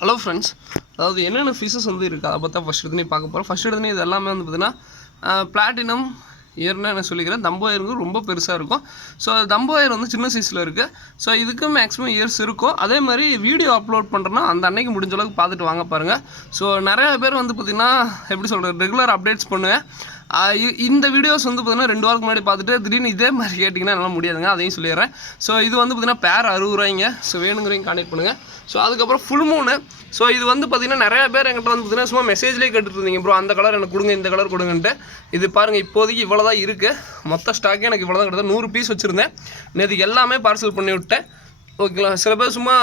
Hello friends, அதாவது என்னென்ன fees வந்து இருக்குது அதை பற்றி ஃபஸ்ட் எடுத்து பார்க்க போகிறோம். ஃபஸ்ட் எடுத்து இது எல்லாமே வந்து பார்த்தீங்கன்னா பிளாட்டினம் இயர்னு நான் சொல்லிக்கிறேன். தம்போ இயருக்கு ரொம்ப பெருசாக இருக்கும். ஸோ தம்போ இயர் வந்து சின்ன சைஸில் இருக்குது. ஸோ இதுக்கு மேக்ஸிமம் இயர்ஸ் இருக்கும். அதே மாதிரி வீடியோ அப்லோட் பண்ணுறோன்னா அந்த அன்னைக்கு முடிஞ்ச அளவுக்கு பார்த்துட்டு வாங்க பாருங்கள். ஸோ நிறையா பேர் வந்து பார்த்திங்கன்னா எப்படி சொல்கிறது, ரெகுலர் அப்டேட்ஸ் பண்ணுவேன். இந்த வீடியோஸ் வந்து பார்த்தீங்கன்னா 2 வாரத்துக்கு முன்னாடி பார்த்துட்டு திடீர்னு இதே மாதிரி கேட்டிங்கன்னா என்னால் முடியாதுங்க, அதையும் சொல்லிடுறேன். ஸோ இது வந்து பார்த்திங்கன்னா பேர் 60 ரூபாய்ங்க. ஸோ வேணுங்கிறவங்க கான்டெக்ட் பண்ணுங்கள். ஸோ அதுக்கப்புறம் ஃபுல் மூணு. ஸோ இது வந்து பார்த்திங்கன்னா நிறையா பேர் என்கிட்ட வந்து பார்த்திங்கன்னா சும்மா மெசேஜ்லேயே கேட்டுட்டு இருந்தீங்க, ப்ரோ அந்த கலர் எனக்கு கொடுங்க, இந்த கலர் கொடுங்கன்ட்டு. இது பாருங்கள், இப்போதைக்கு இவ்வளோ தான் இருக்குது. மொத்த ஸ்டாக்கே எனக்கு இவ்வளோ தான் கிட்டத்தட்ட 100 பீஸ் வச்சுருந்தேன். நேற்று எல்லாமே பார்சல் பண்ணி விட்டேன். ஓகேங்களா. சில பேர் சும்மா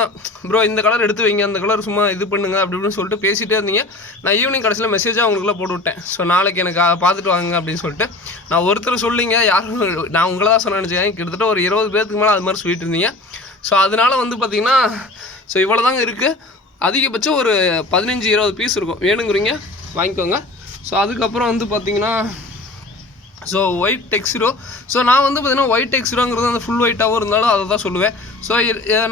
ப்ரோ இந்த கலர் எடுத்து வைங்க, அந்த கலர் சும்மா இது பண்ணுங்க அப்படி இப்படின்னு சொல்லிட்டு பேசிகிட்டே இருந்தீங்க. நான் ஈவினிங் கடைசியில் மெசேஜாக அவங்களுக்குலாம் போட்டு விட்டேன். ஸோ நாளைக்கு எனக்கு பார்த்துட்டு வாங்க அப்படின்னு சொல்லிட்டு. நான் ஒருத்தர் சொல்லிங்க, யாரும் நான் உங்களை தான் சொன்னேன்னு வச்சுக்கேன். கிட்டத்தட்ட ஒரு 20 பேருக்கு மேலே அது மாதிரி சொல்லிட்டு இருந்தீங்க. ஸோ அதனால் வந்து பார்த்திங்கன்னா ஸோ இவ்வளோ தாங்க இருக்குது. அதிகபட்சம் ஒரு 15-20 பீஸ் இருக்கும். வேணுங்கிறீங்க வாங்கிக்கோங்க. ஸோ அதுக்கப்புறம் வந்து பார்த்திங்கன்னா ஸோ ஒயிட் டெக்ஸிரோ. ஸோ நான் வந்து பார்த்திங்கன்னா ஒயிட் டெக்ஸிரோங்கிறது அந்த ஃபுல் ஒயிட்டாகவும் இருந்தாலும் அதை தான் சொல்லுவேன். ஸோ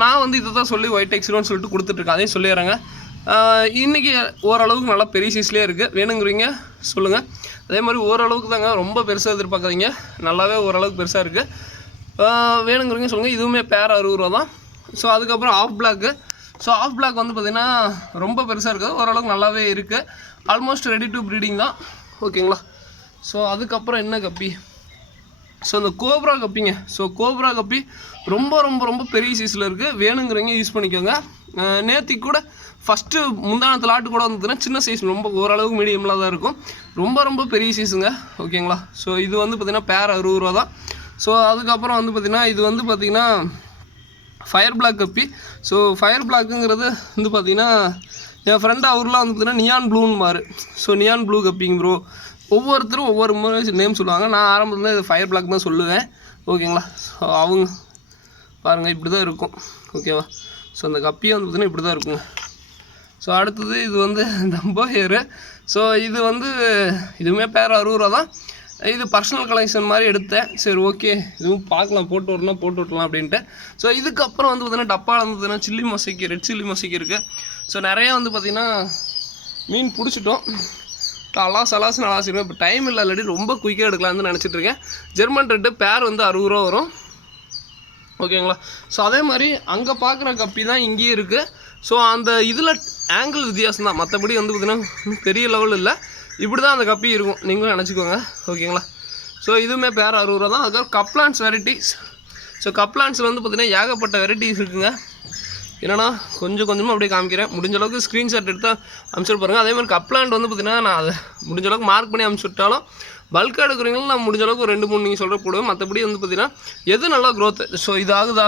நான் வந்து இதை தான் சொல்லி ஒயிட் டெக்ஸிரோன்னு சொல்லிட்டு கொடுத்துட்ருக்கேன். அதையும் சொல்லிடுறேங்க. இன்றைக்கி ஓரளவுக்கு நல்லா பெரிய சைஸ்லேயே இருக்குது. வேணுங்கிறீங்க சொல்லுங்கள். அதே மாதிரி ஓரளவுக்கு தாங்க, ரொம்ப பெருசாக எதிர்பார்க்காதீங்க. நல்லாவே ஓரளவுக்கு பெருசாக இருக்குது. வேணுங்கிறீங்க சொல்லுங்கள். இதுவுமே பேர் 60 ரூபா தான். ஸோ அதுக்கப்புறம் off block. So off block வந்து பார்த்திங்கன்னா ரொம்ப பெருசாக இருக்குது. ஓரளவுக்கு நல்லாவே இருக்குது. ஆல்மோஸ்ட் ரெடி டு ப்ரீடிங் தான். ஓகேங்களா. ஸோ அதுக்கப்புறம் என்ன கப்பி, ஸோ இந்த கோப்ரா கப்பிங்க. ஸோ கோப்ரா கப்பி ரொம்ப ரொம்ப ரொம்ப பெரிய சைஸில் இருக்குது. வேணுங்கிறவங்க யூஸ் பண்ணிக்கோங்க. நேற்றுக்கு கூட ஃபஸ்ட்டு முந்தானத்தில் ஆட்டு கூட வந்துதுன்னா சின்ன சைஸ், ரொம்ப ஓரளவுக்கு மீடியமில் தான் இருக்கும். ரொம்ப ரொம்ப பெரிய சைஸுங்க. ஓகேங்களா. ஸோ இது வந்து பார்த்திங்கன்னா பேர் 60 ரூபா தான். ஸோ அதுக்கப்புறம் வந்து பார்த்திங்கன்னா இது வந்து பார்த்திங்கன்னா ஃபயர் பிளாக் கப்பி. ஸோ ஃபயர் பிளாக்குங்கிறது வந்து பார்த்திங்கன்னா என் ஃப்ரெண்டு அவர்லாம் வந்து பார்த்திங்கன்னா நியான் ப்ளூன்னு மாறு. ஸோ நியான் ப்ளூ கப்பிங்க ப்ரோ. ஒவ்வொருத்தரும் ஒவ்வொரு முறை நேம் சொல்லுவாங்க. நான் ஆரம்பத்தில் இது ஃபயர் பிளாக் தான் சொல்லுவேன். ஓகேங்களா. ஸோ அவங்க பாருங்கள் இப்படி தான் இருக்கும். ஓகேவா. ஸோ அந்த கப்பியை வந்து பார்த்திங்கன்னா இப்படி தான் இருக்குங்க. ஸோ அடுத்தது இது வந்து தம்போ ஹேரு. ஸோ இது வந்து இதுவுமே பேர் 60 ரூபா தான். இது பர்சனல் கலெக்ஷன் மாதிரி எடுத்தேன். சரி ஓகே, இதுவும் பார்க்கலாம், போட்டு வரணும் போட்டு விட்டலாம் அப்படின்ட்டு. ஸோ இதுக்கப்புறம் வந்து பார்த்திங்கன்னா டப்பாவில் வந்து பார்த்திங்கன்னா chilli mosaic, red chilli mosaic இருக்குது. ஸோ நிறையா வந்து பார்த்திங்கன்னா மீன் பிடிச்சிட்டோம். அலாசுன்னு அலாசிடுவேன். இப்போ டைம் இல்லை, இல்லாட்டி ரொம்ப குயிக்காக எடுக்கலாம்னு நினச்சிட்ருக்கேன். ஜெர்மன் ரெட்டு பேர் வந்து 60 ரூபா வரும். ஓகேங்களா. ஸோ அதே மாதிரி அங்கே பார்க்குற கப்பி தான் இங்கேயும் இருக்குது. ஸோ அந்த இதில் ஆங்கிள் வித்தியாசம் தான், மற்றபடி வந்து பார்த்திங்கன்னா பெரிய லெவல் இல்லை. இப்படி தான் அந்த கப்பி இருக்கும், நீங்களும் நினச்சிக்கோங்க. ஓகேங்களா. ஸோ இதுவுமே பேர் 60 ரூபா தான். அதுக்கப்புறம் கப்லான்ஸ் வெரைட்டிஸ். ஸோ கப்லான்ஸில் வந்து பார்த்திங்கன்னா ஏகப்பட்ட வெரைட்டிஸ் இருக்குங்க. என்னென்னா கொஞ்சம் கொஞ்சமாக அப்படியே காமிக்கிறேன். முடிஞ்ச அளவுக்கு ஸ்க்ரீன்ஷாட் எடுத்தால் அனுப்பிச்சுட்டு பாருங்கள். அதே மாதிரி கப்லாண்ட் வந்து பார்த்திங்கன்னா நான் அதை முடிஞ்ச அளவுக்கு மார்க் பண்ணி அனுப்பிச்சுட்டாலும் பல்காக எடுக்கிறீங்களும் நான் முடிஞ்ச அளவுக்கு 2-3 நீங்கள் சொல்கிற போடுவேன். மற்றபடி வந்து பார்த்திங்கன்னா எது நல்லா க்ரோத்து. ஸோ இது ஆகுதா,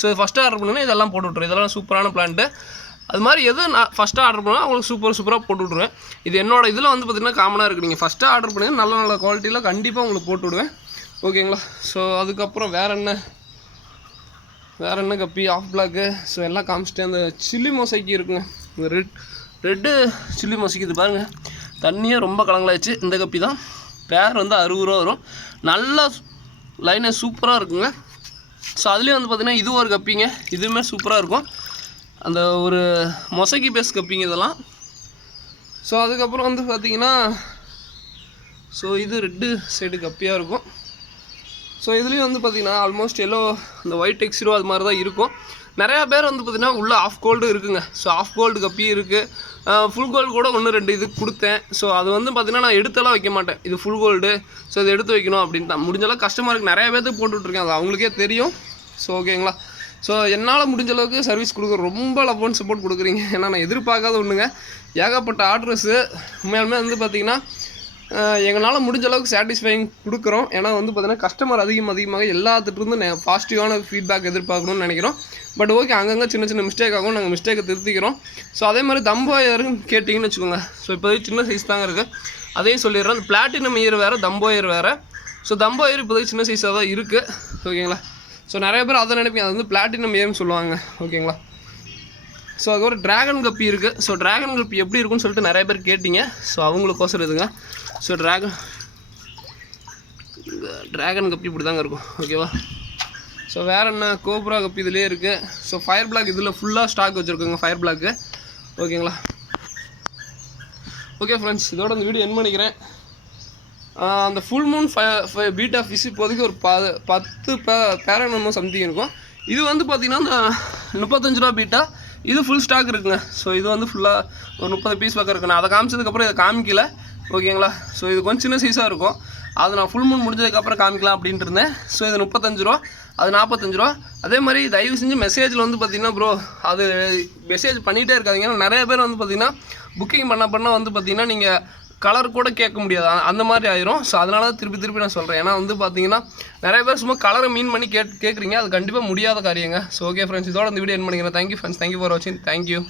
ஸோ ஃபஸ்ட்டு ஆர்டர் பண்ணுன்னா இதெல்லாம் போட்டு விட்ருவேன். இதெல்லாம் சூப்பரான பிளான்ட்டு. அது மாதிரி எது நான் ஃபஸ்ட்டு ஆர்டர் பண்ணால் அவங்களுக்கு சூப்பராக போட்டு விட்ருவேன். இது என்னோடய இதில் வந்து பார்த்திங்கன்னா காமனாக இருக்குது. நீங்கள் ஃபஸ்ட்டு ஆர்டர் பண்ணுங்கள், நல்ல நல்ல குவாலிட்டியில் கண்டிப்பாக உங்களுக்கு போட்டு விடுவேன். ஓகேங்களா. ஸோ அதுக்கப்புறம் வேறு என்ன கப்பி, ஆஃப் பிளாக்கு. ஸோ எல்லாம் காமிச்சிட்டேன். அந்த சில்லி மொசைக்கு இருக்குங்க, இந்த ரெட்டு சில்லி மொசைக்கு. இது பாருங்கள், தண்ணியே ரொம்ப கலங்கலாச்சு. இந்த கப்பி தான் பேர் வந்து 60 ரூபா வரும். நல்லா லைனே சூப்பராக இருக்குங்க. ஸோ அதுலேயும் வந்து பார்த்திங்கன்னா இது ஒரு கப்பிங்க. இதுவுமே சூப்பராக இருக்கும். அந்த ஒரு மொசைக்கு பேஸ் கப்பிங்க இதெல்லாம். ஸோ அதுக்கப்புறம் வந்து பார்த்திங்கன்னா ஸோ இது ரெட்டு சைடு கப்பியாக இருக்கும். ஸோ இதுலேயும் வந்து பார்த்திங்கன்னா ஆல்மோஸ்ட் எல்லோ, இந்த ஒயிட் டெக்ஸிரோ அது மாதிரி தான் இருக்கும். நிறையா பேர் வந்து பார்த்திங்கன்னா உள்ளே ஆஃப் கோல்டு இருக்குங்க. ஸோ ஆஃப் கோல்டு கப்பி இருக்குது. ஃபுல் கோல்டு கூட 1-2 இது கொடுத்தேன். ஸோ அது வந்து பார்த்திங்கன்னா நான் எடுத்தெல்லாம் வைக்க மாட்டேன். இது ஃபுல் கோல்டு, ஸோ இது எடுத்து வைக்கணும் அப்படின்னு தான் முடிஞ்சளவுக்கு கஸ்டமருக்கு நிறைய பேர்த்துக்கு போட்டுட்ருக்கேன். அது அவங்களுக்கே தெரியும். ஸோ ஓகேங்களா. ஸோ என்னால் முடிஞ்ச அளவுக்கு சர்வீஸ் கொடுக்குற, ரொம்ப லவ் அண்ட் சப்போர்ட் கொடுக்குறீங்க. ஏன்னா நான் எதிர்பார்க்காத ஒன்றுங்க, ஏகப்பட்ட ஆர்டர்ஸு. உண்மையாலுமே வந்து பார்த்திங்கன்னா எங்களால் முடிஞ்ச அளவுக்கு சாட்டிஸ்ஃபைங் கொடுக்குறோம். ஏன்னா வந்து பார்த்திங்கன்னா கஸ்டமர் அதிகமாக எல்லாத்துலேருந்து பாசிட்டிவான ஃபீட்பேக் எதிர்பார்க்கணும்னு நினைக்கிறோம். பட் ஓகே, அங்கங்கே சின்ன மிஸ்டேக் ஆகும், நாங்கள் மிஸ்டேக்கை திருத்திக்கிறோம். ஸோ அதே மாதிரி தம்போ இயர்னு கேட்டிங்கன்னு வச்சுக்கோங்க. ஸோ இப்போதைக்கு சின்ன சைஸ் தாங்க இருக்குது, அதையும் சொல்லிடுறேன். அந்த பிளாட்டினம் இயர் வேறு, தம்போ இயர் வேறு. ஸோ தம்போ இயர் இப்போதைக்கு சின்ன சைஸாக தான் இருக்குது. ஓகேங்களா. ஸோ நிறைய பேர் அதை நினைப்பீங்க, அது வந்து பிளாட்டினம் இயர்னு சொல்லுவாங்க. ஓகேங்களா. ஸோ அதுக்கப்புறம் ட்ராகன் கப்பி இருக்குது. ஸோ ட்ராகன் கப்பி எப்படி இருக்குன்னு சொல்லிட்டு நிறைய பேர் கேட்டிங்க. ஸோ அவங்களுக்கோசரம் இதுங்க. ஸோ ட்ராகன் கப்பி இப்படி தாங்க இருக்கும். ஓகேவா. ஸோ வேறு என்ன, கோப்ரா கப்பி இதிலே இருக்குது. ஸோ ஃபயர் பிளாக் இதில் ஃபுல்லாக ஸ்டாக் வச்சுருக்கோங்க. ஃபயர் பிளாக்கு ஓகேங்களா? ஓகே ஃப்ரெண்ட்ஸ், இதோட இந்த வீடியோ என் பண்ணிக்கிறேன். அந்த ஃபுல் மூன் பீட்டா ஃபிஷ் இப்போதைக்கு ஒரு 10 பேரனமோ சம்திங் இருக்கும். இது வந்து பார்த்திங்கன்னா இந்த 35 ரூபா பீட்டா, இது ஃபுல் ஸ்டாக் இருக்குங்க. ஸோ இது வந்து ஃபுல்லாக ஒரு 30 பீஸ் பக்கம் இருக்குண்ணா. அதை காமிச்சதுக்கப்புறம் இதை காமிக்கல, ஓகேங்களா? ஸோ இது கொஞ்சம் சின்ன சைஸாக இருக்கும், அது நான் ஃபுல் மூன் முடிஞ்சதுக்கப்புறம் காமிக்கலாம் அப்படின்ட்டு இருந்தேன். ஸோ இது 35 ரூபா, அது 45 ரூபா. அதே மாதிரி தயவு செஞ்சு மெசேஜில் வந்து பார்த்திங்கன்னா ப்ரோ அது மெசேஜ் பண்ணிகிட்டே இருக்காதிங்க. ஏன்னா நிறைய பேர் வந்து பார்த்திங்கன்னா புக்கிங் பண்ண வந்து பார்த்திங்கன்னா நீங்கள் கலர் கூட கேட்க முடியாது, அந்த மாதிரி ஆயிரும். ஸோ அதனால தான் திருப்பி நான் சொல்கிறேன். ஏன்னா வந்து பார்த்தீங்கன்னா நிறைய பேர் சும்மா கலரை மீன் பண்ணி கேட்குறீங்க, அது கண்டிப்பாக முடியாத காரியங்க. ஸோ ஓகே ஃப்ரெண்ட்ஸ், இதோட இந்த வீடியோ என் பண்ணிக்கிறேன். தேங்க்யூ ஃப்ரெண்ட்ஸ், தேங்க்யூ ஃபார் வாட்சிங், தேங்க்யூ.